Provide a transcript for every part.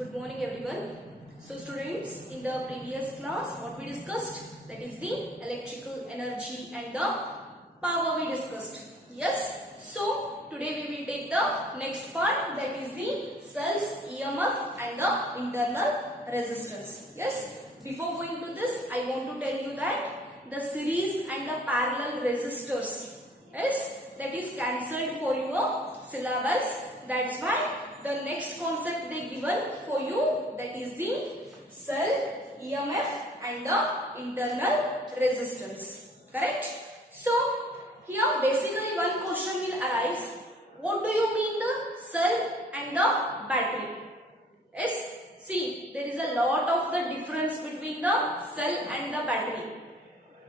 Good morning everyone. So students, in the previous class what we discussed, that is the electrical energy and the power we discussed. Yes. So today we will take the next part, that is the cells, EMF and the internal resistance. Yes. Before going to this, I want to tell you that the series and the parallel resistors, yes, that is cancelled for your syllabus. That's why the next concept they given for you, that is the cell, EMF and the internal resistance. Correct? So here basically one question will arise. What do you mean the cell and the battery? Yes. See, there is a lot of the difference between the cell and the battery.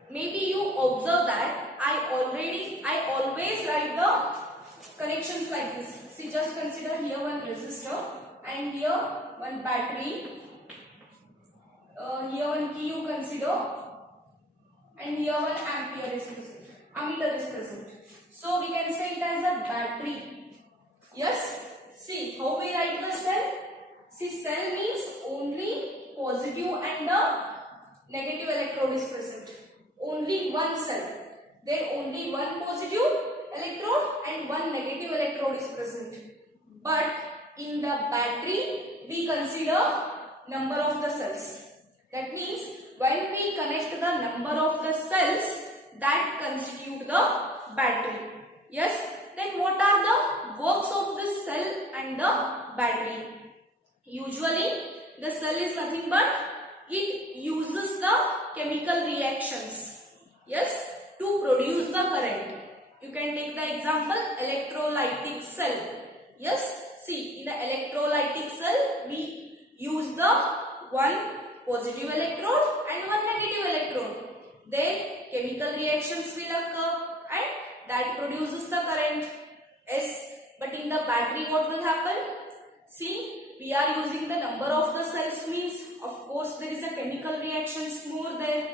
Maybe you observe that I always write the connections like this. See, just consider here one resistor and here one battery. Here one key you consider, and here one ampere is present. Ammeter is present. So we can say it as a battery. Yes. See how we write the cell. See, cell means only positive and the negative electrode is present. Only one cell. There only one positive electrode and one negative electrode is present. But in the battery we consider number of the cells. That means when we connect the number of the cells that constitute the battery. Yes. Then what are the works of this cell and the battery? Usually the cell is nothing but it uses the chemical reactions, yes, to produce the current. You can take the example electrolytic cell. Yes, see, in the electrolytic cell we use the one positive electrode and one negative electrode. Then chemical reactions will occur and that produces the current. Yes, but in the battery what will happen? See, we are using the number of the cells, means of course there is a chemical reactions more there.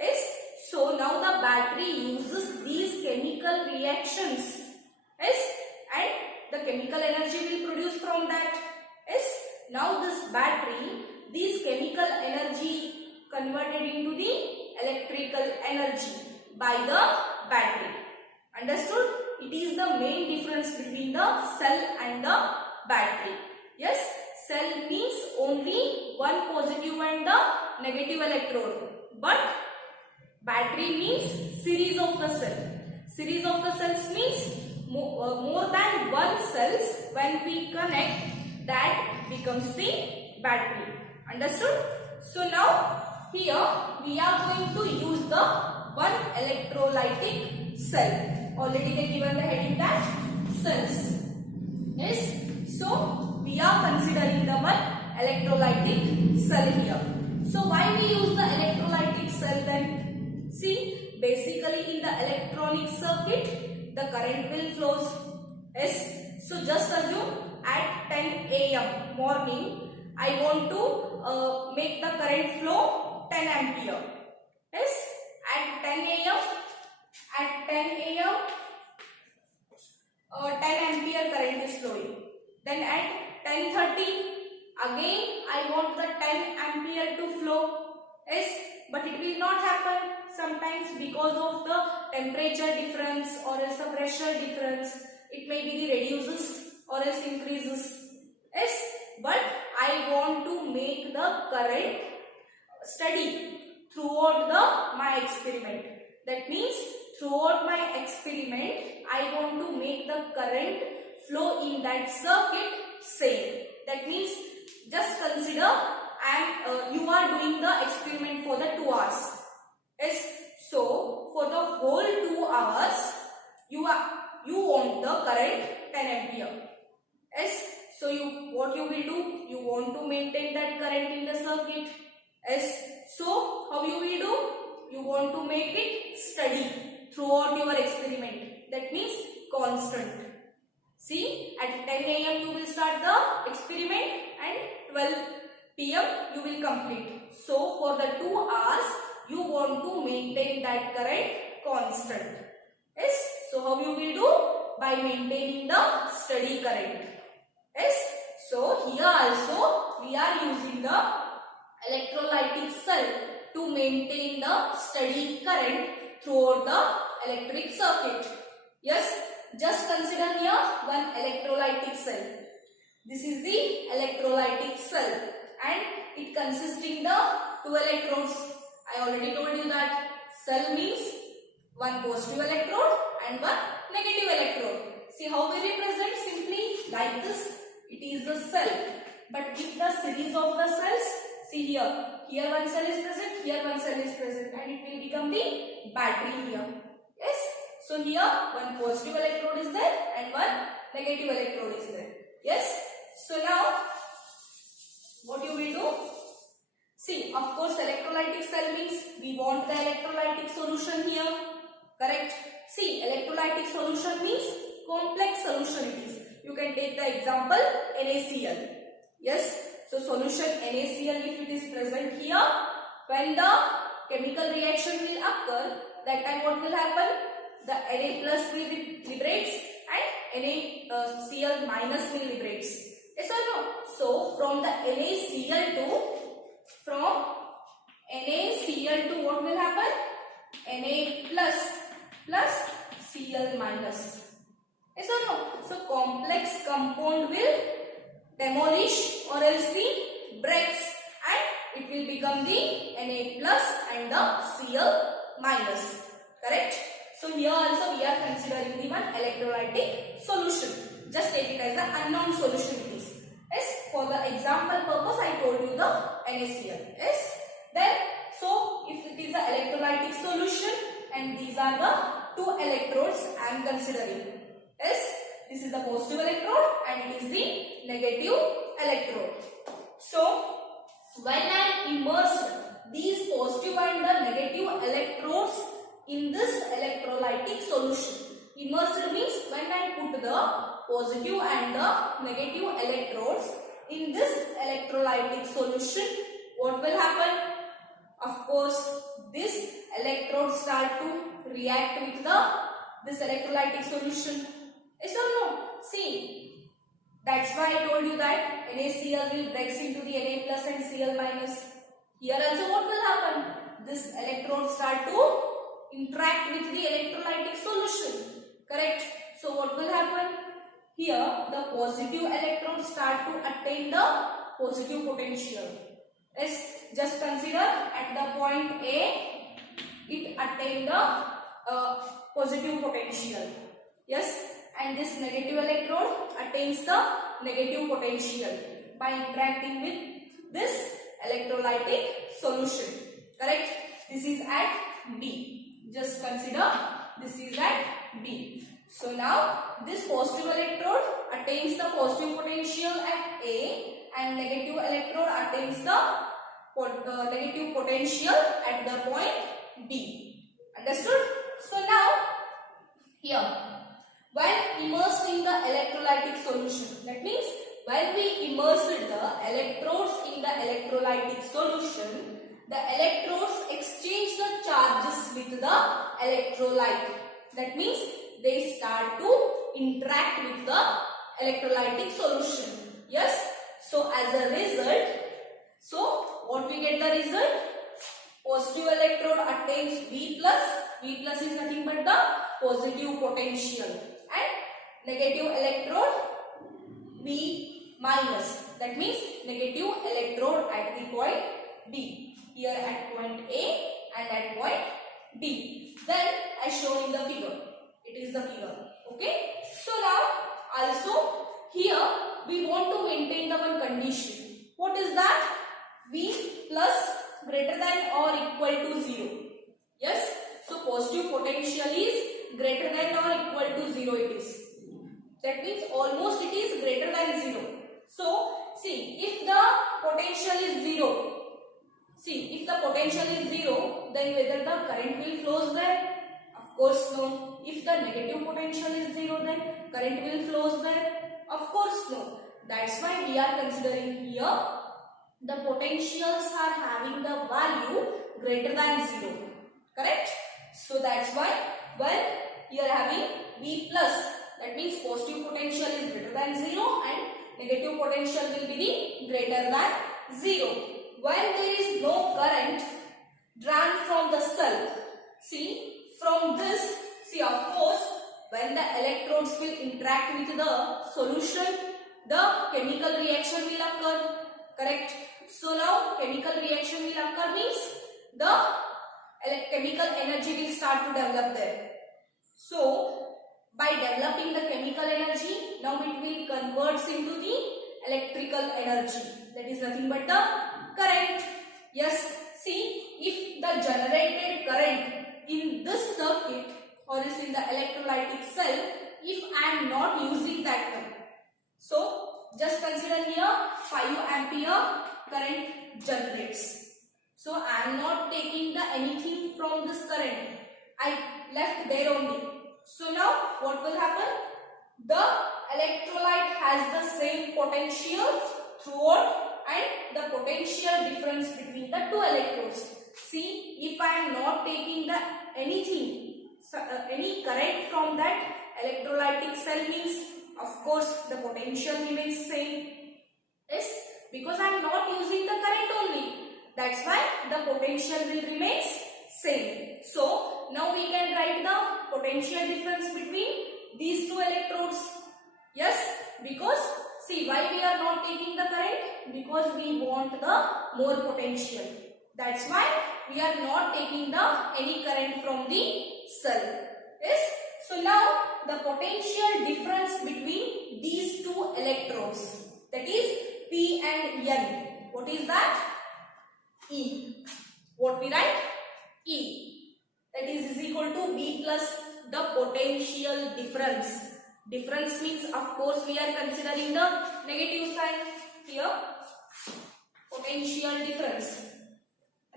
Yes, so now the battery uses these chemical reactions. Yes, and the chemical energy will produce from that. Yes, now this battery, this chemical energy converted into the electrical energy by the battery. Understood? It is the main difference between the cell and the battery. Yes, cell means only one positive and the negative electrode, but battery means series of the cell. Series of the cells means more than one cells. When we connect, that becomes the battery. Understood? So now here we are going to use the one electrolytic cell. Already they given the heading that cells. Yes. So we are considering the one electrolytic cell here. So why we use the electrolytic cell then? See, basically in the electronic circuit the current will flows. Yes. So just assume at 10 a.m. morning I want to make the current flow 10 ampere. Yes. At 10 a.m. 10 ampere current is flowing. Then at 10:30 again I want the 10 ampere to flow. Yes, but it will not happen sometimes because of the temperature difference or else the pressure difference. It may be the reduces or else increases. Yes, but I want to make the current steady throughout my experiment. That means throughout my experiment I want to make the current flow in that circuit same. That means just consider you are doing the experiment for the 2 hours. Yes. So for the whole 2 hours you want the current 10 ampere. Yes. So what you will do? You want to maintain that current in the circuit. Yes. So how you will do? You want to make it steady throughout your experiment. That means constant. See, at 10 a.m. you will start the experiment and 12 p.m. you will complete. So for the 2 hours you want to maintain that current constant. Yes. So how you will do? By maintaining the steady current. Yes. So here also we we are using the electrolytic cell to maintain the steady current throughout the electric circuit. Yes, just consider here one electrolytic cell. This is the electrolytic cell and it consisting the two electrodes. I already told you that cell means one positive electrode and one negative electrode. See how we represent simply like this. It is the cell. But with the series of the cells, see here. Here one cell is present, here one cell is present and it will become the battery here. Yes. So here one positive electrode is there and one negative electrode is there. Yes. So now what you will do? See, of course electrolytic cell means we want the electrolytic solution here. Correct? See, electrolytic solution means complex solution it is. You can take the example NaCl. Yes. So solution NaCl if it is present here, when the chemical reaction will occur, that time what will happen? The Na plus will liberates and NaCl minus will liberates. Yes or no? So from the NaCl to what will happen? Na plus Cl minus. Yes or no? So complex compound will demolish or else the breaks and it will become the Na plus and the Cl minus. Correct? So here also we are considering the one electrolytic solution. Just take it as the unknown solution it is. Yes, for the example purpose I told you the NaCl. Yes. Then so if it is the electrolytic solution and these are the two electrodes I am considering. Yes, this is the positive electrode and it is the negative electrode. So when I immerse these positive and the negative electrodes in this electrolytic solution. Immersed means when I put the positive and the negative electrodes in this electrolytic solution, what will happen? Of course, this electrode start to react with this electrolytic solution. Yes or no? See, that's why I told you that NaCl will breaks into the Na plus and Cl minus. Here also what will happen? This electrode start to interact with the electrolytic solution. Correct? So what will happen? Here the positive electrons start to attain the positive potential. Yes, just consider at the point A, it attained the positive potential. Yes, and this negative electrode attains the negative potential by interacting with this electrolytic solution. Correct? This is at B. Just consider this is at B. So now this positive electrode attains the positive potential at A and negative electrode attains the negative potential at the point B. Understood? So now here when immersed in the electrolytic solution, that means when we immerse the electrodes in the electrolytic solution, the electrodes exchange the charges with the electrolyte. That means they start to interact with the electrolytic solution. Yes. So as a result, so what we get the result? Positive electrode attains V plus. V plus is nothing but the positive potential. And negative electrode V minus. That means negative electrode at the point B. Here at point A and at point B. Then I show in the figure. It is the figure. Okay. So now also here we want to maintain the one condition. What is that? V plus greater than or equal to 0. Yes. So positive potential is greater than or equal to 0 it is. That means almost it is greater than 0. So see, if the potential is 0. See, if the potential is 0, then whether the current will flows there? Of course no. If the negative potential is 0, then current will flows there? Of course no. That's why we are considering here the potentials are having the value greater than 0. Correct? So that's why when you are having V plus, that means positive potential is greater than 0 and negative positive potential will be the greater than 0. When there is no current drawn from the cell, see from this, see of course when the electrodes will interact with the solution, the chemical reaction will occur, correct? So now chemical reaction will occur means the chemical energy will start to develop there. So by developing the chemical energy, now it will converts into the electrical energy. That is nothing but the current. Yes, see if the generated current in this circuit or is in the electrolytic cell, if I am not using that one. So just consider here 5 ampere current generates. So I am not taking the anything from this current. I left there only. So now what will happen? The electrolyte has the same potential throughout and the potential difference between the two electrodes. See, if I am not taking the any current from that electrolytic cell means of course the potential remains same. Yes, because I am not using the current only. That's why the potential will remain same. So now we can write the potential difference between these two electrodes. Yes, because see why we are not taking the current? Because we want the more potential. That's why we are not taking the any current from the cell. Yes. So now the potential difference between these two electrodes, that is P and N. What is that? E. What we write? E. That is equal to V plus the potential difference. Difference means of course we are considering the negative sign here. Potential difference.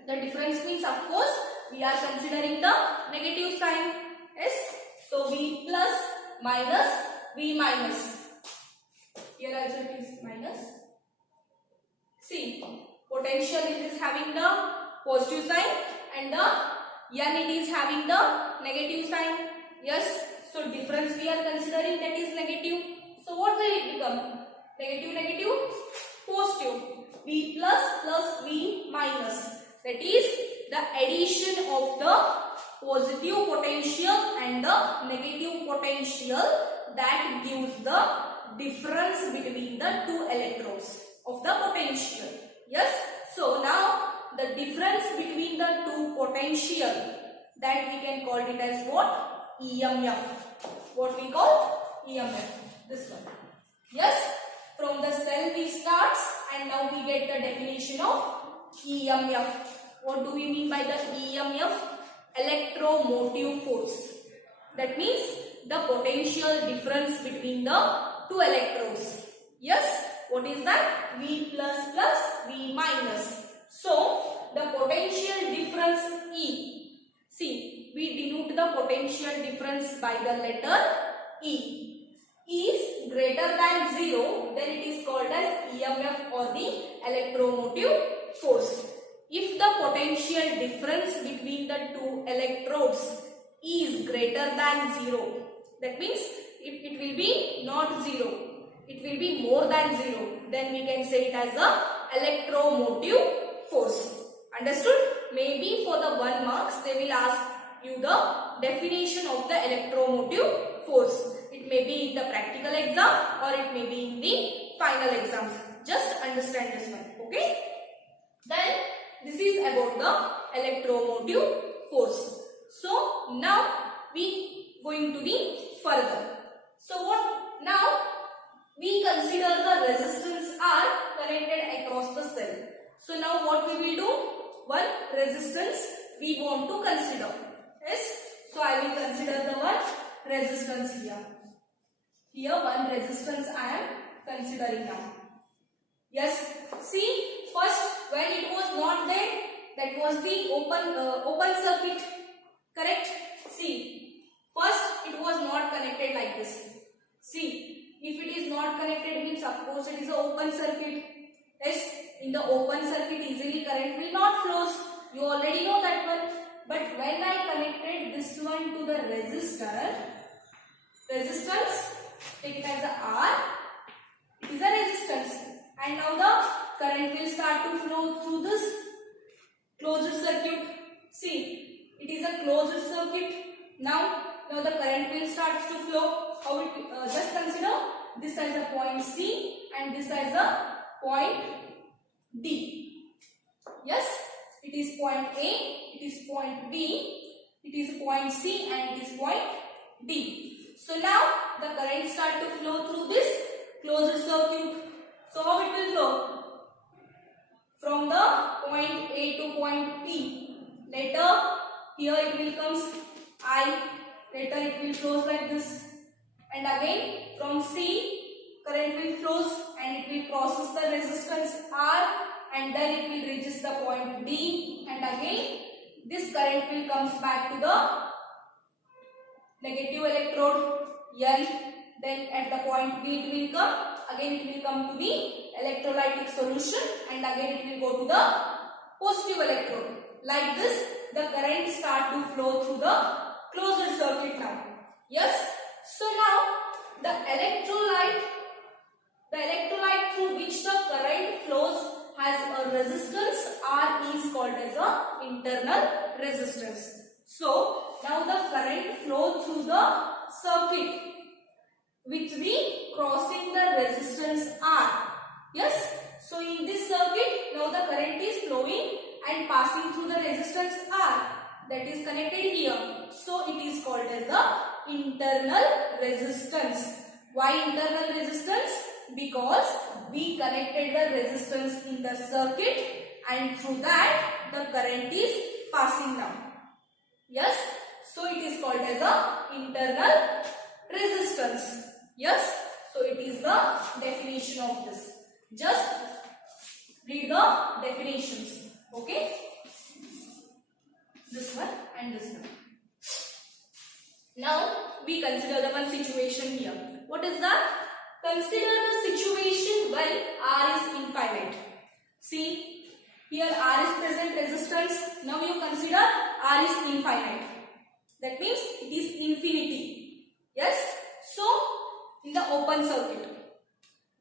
The difference means of course we are considering the negative sign. Yes. So V plus minus V minus. Here also it is minus. See, potential it is having the positive sign and the N it is having the negative sign. Yes. So difference we are considering that is negative. So what will it become? Negative, negative, positive. V plus plus V minus. That is the addition of the positive potential and the negative potential that gives the difference between the two electrodes of the potential. Yes. So now the difference between the two potential, that we can call it as what? EMF. What we call EMF. This one. Yes. From the cell we start and now we get the definition of EMF. What do we mean by the EMF? Electromotive force. That means the potential difference between the two electrodes. Yes. What is that? V plus plus V minus. So the potential difference E. See, we denote the potential difference by the letter E. Is greater than 0, then it is called as EMF or the electromotive force. If the potential difference between the two electrodes is greater than 0, that means if it will be not 0, it will be more than 0, then we can say it as a electromotive force. Understood? Maybe for the 1 marks they will ask you the definition of the electromotive force. It may be in the practical exam or it may be in the final exams. Just understand this one. Okay? Then this is about the electromotive force. So now we going to the further. So what now? We consider the resistance R connected across the cell. So now what we will do? One resistance we want to consider. Yes. So I will consider the one resistance here. Here one resistance I am considering now. Yes. See, first when it was not there, that was the open circuit. Correct? See, first it was not connected like this. See, if it is not connected means of course it is an open circuit. Yes. In the open circuit easily current will not flows. You already know that one. But when I connected this one to the resistor, resistance, take it as a R, it is a resistance. and now the current will start to flow through this closed circuit. See, it is a closed circuit. Now the current will start to flow. How it just consider this as a point C and this as a point D. Yes, it is point A, it is point B, it is point C and it is point D. So now the current start to flow through this closed circuit. So how it will flow? From the point A to point P. Later here it will comes I. Later it will flows like this. And again from C current will flows and it will crosses the resistance R and then it will reaches the point D and again this current will comes back to the negative electrode N. Then at the point B it will come. Again it will come to the electrolytic solution and again it will go to the positive electrode. Like this the current start to flow through the closed circuit now. Yes. So now the electrolyte through which the current flows has a resistance R is called as a internal resistance. So now the current flow through the circuit with the crossing the resistance R. Yes. So in this circuit now the current is flowing and passing through the resistance R that is connected here. So it is called as the internal resistance. Why internal resistance? Because we connected the resistance in the circuit and through that the current is passing now. Yes. So it is called as the internal resistance. Yes. So it is the definition of this. Just read the definitions. Okay. This one and this one. Now we consider the one situation here. What is that? Consider the situation when R is infinite. See, here R is present resistance. Now you consider R is infinite. That means it is infinity. Yes. So in the open circuit.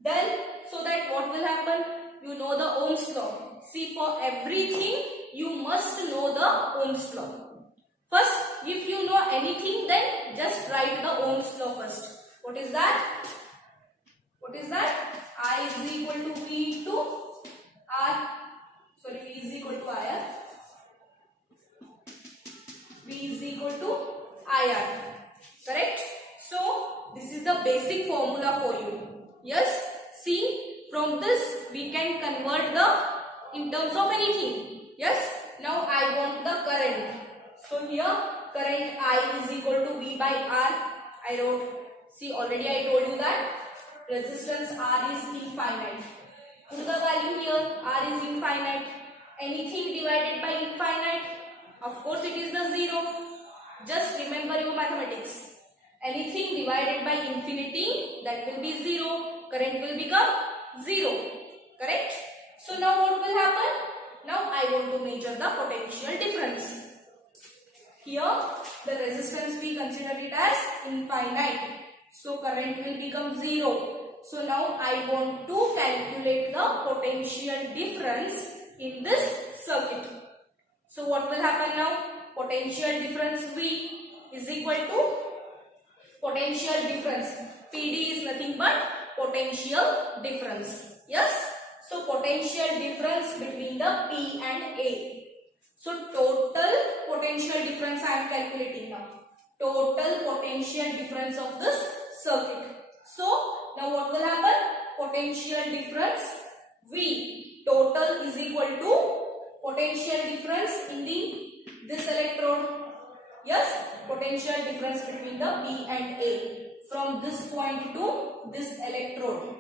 Then so that what will happen? You know the Ohm's law. See, for everything you must know the Ohm's law. First, if you know anything, then just write the Ohm's law first. What is that? What is that? I is equal to V into R. Sorry, V is equal to IR. V is equal to IR. Correct? So, this is the basic formula for you. Yes? See, from this we can convert the in terms of anything. Yes? Now I want the current. So here current I is equal to V by R. I wrote. See, already I told you that resistance R is infinite. Put the value here. R is infinite. Anything divided by infinite, of course it is the zero. Just remember your mathematics. Anything divided by infinity, that will be zero. Current will become zero. Correct? So now what will happen? Now I want to measure the potential difference. Here the resistance we consider it as infinite. So current will become zero. So now I want to calculate the potential difference in this circuit. So what will happen now? Potential difference V is equal to potential difference. PD is nothing but potential difference. Yes? So potential difference between the P and A. So total potential difference I am calculating now. Total potential difference of this circuit. So now what will happen? Potential difference V total is equal to potential difference in this electrode. Yes, potential difference between the P and A from this point to this electrode.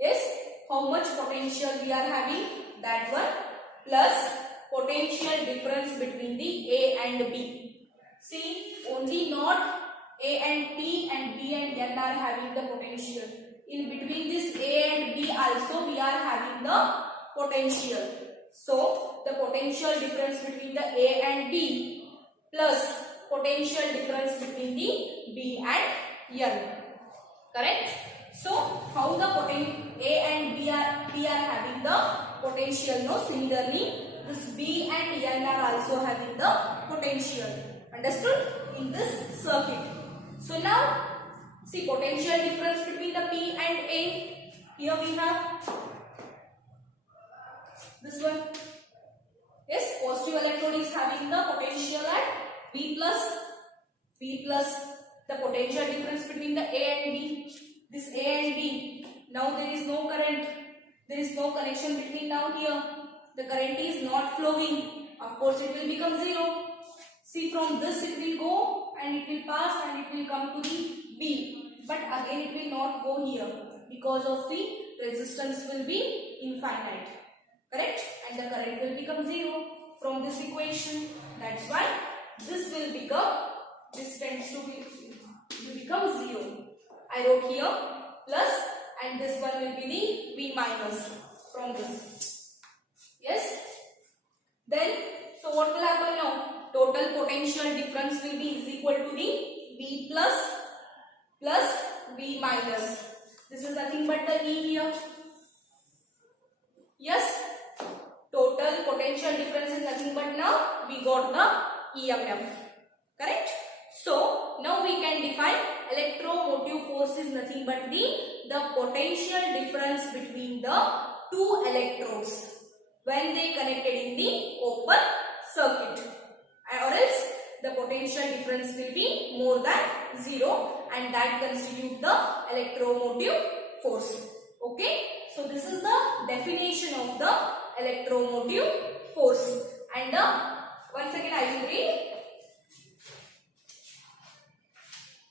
Yes, how much potential we are having? That one plus potential difference between the A and B. See, only not A and P and B and N are having the potential. In between this A and B also we are having the potential. So the potential difference between the A and B plus potential difference between the B and N. Correct? So how the A and P are are having the potential. No, similarly this B and N are also having the potential. Understood? In this circuit. So now see potential difference between the P and A. Here we have this one. Yes, positive electrode is having the potential at V plus. The potential difference between the A and B. This A and B. Now there is no current. There is no connection between now here. The current is not flowing. Of course it will become 0. See, from this it will go and it will pass and it will come to the B. But again it will not go here because of the resistance will be infinite. Correct? And the current will become 0 from this equation. That's why this will become, this tends to become 0. I wrote here plus and this one will be the V minus from this. Yes? Then, so what will happen now? Total potential difference will be is equal to the V plus V minus. This is nothing but the E here. Yes? Total potential difference is nothing but now we got the EMF. Correct? So, now we can define electromotive force is nothing but the potential difference between the two electrodes when they connected in the open circuit, or else the potential difference will be more than 0 and that constitutes the electromotive force. Okay, so this is the definition of the electromotive force. And once again I will read.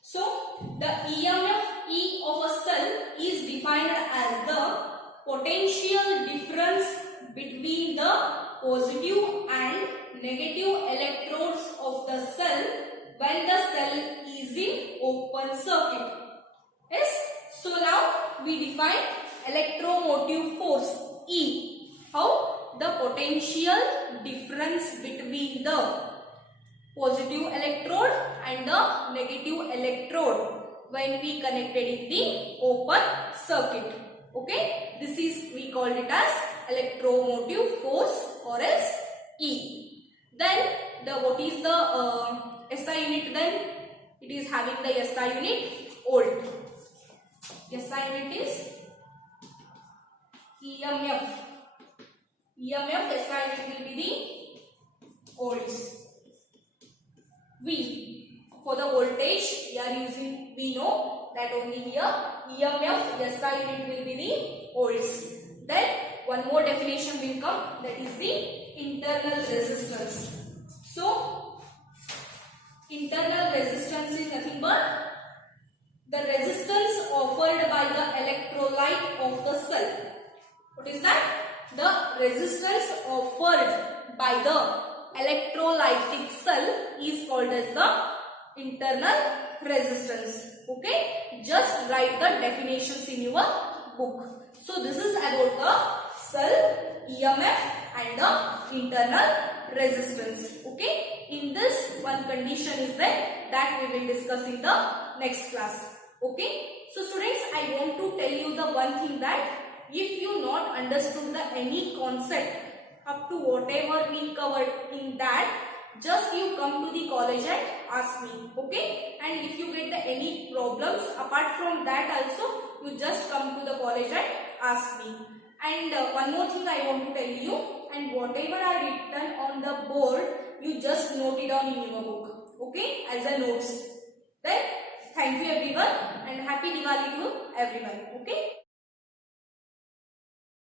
So the EMF E of a cell is defined as the potential difference between the positive and negative electrodes of the cell when the cell is in open circuit. Yes. So now we define electromotive force E. How? The potential difference between the positive electrode and the negative electrode when we connected in the open circuit. Okay, this is, we called it as electromotive force or else E. Then the what is the SI unit? Then it is having the SI unit volt. SI unit is EMF. EMF SI unit will be the volts. V for the voltage we are using, we know that only here EMF SI unit will be the volts. Then one more definition will come, that is the internal resistance. So internal resistance is nothing but the resistance offered by the electrolyte of the cell. What is that? The resistance offered by the electrolytic cell is called as the internal resistance. Okay, just write the definitions in your book. So this is about the cell, EMF and the internal resistance. Okay, in this one condition is there that we will discuss in the next class. Okay, so students, I want to tell you the one thing, that if you not understood the any concept up to whatever we covered in that, just you come to the college and ask me. Okay, and if you get the any problems apart from that also, you just come to the college and ask me. And one more thing I want to tell you, and whatever I written on the board, you just note it down in your book. Okay, as a notes. Then thank you everyone and happy Diwali to everyone. Okay.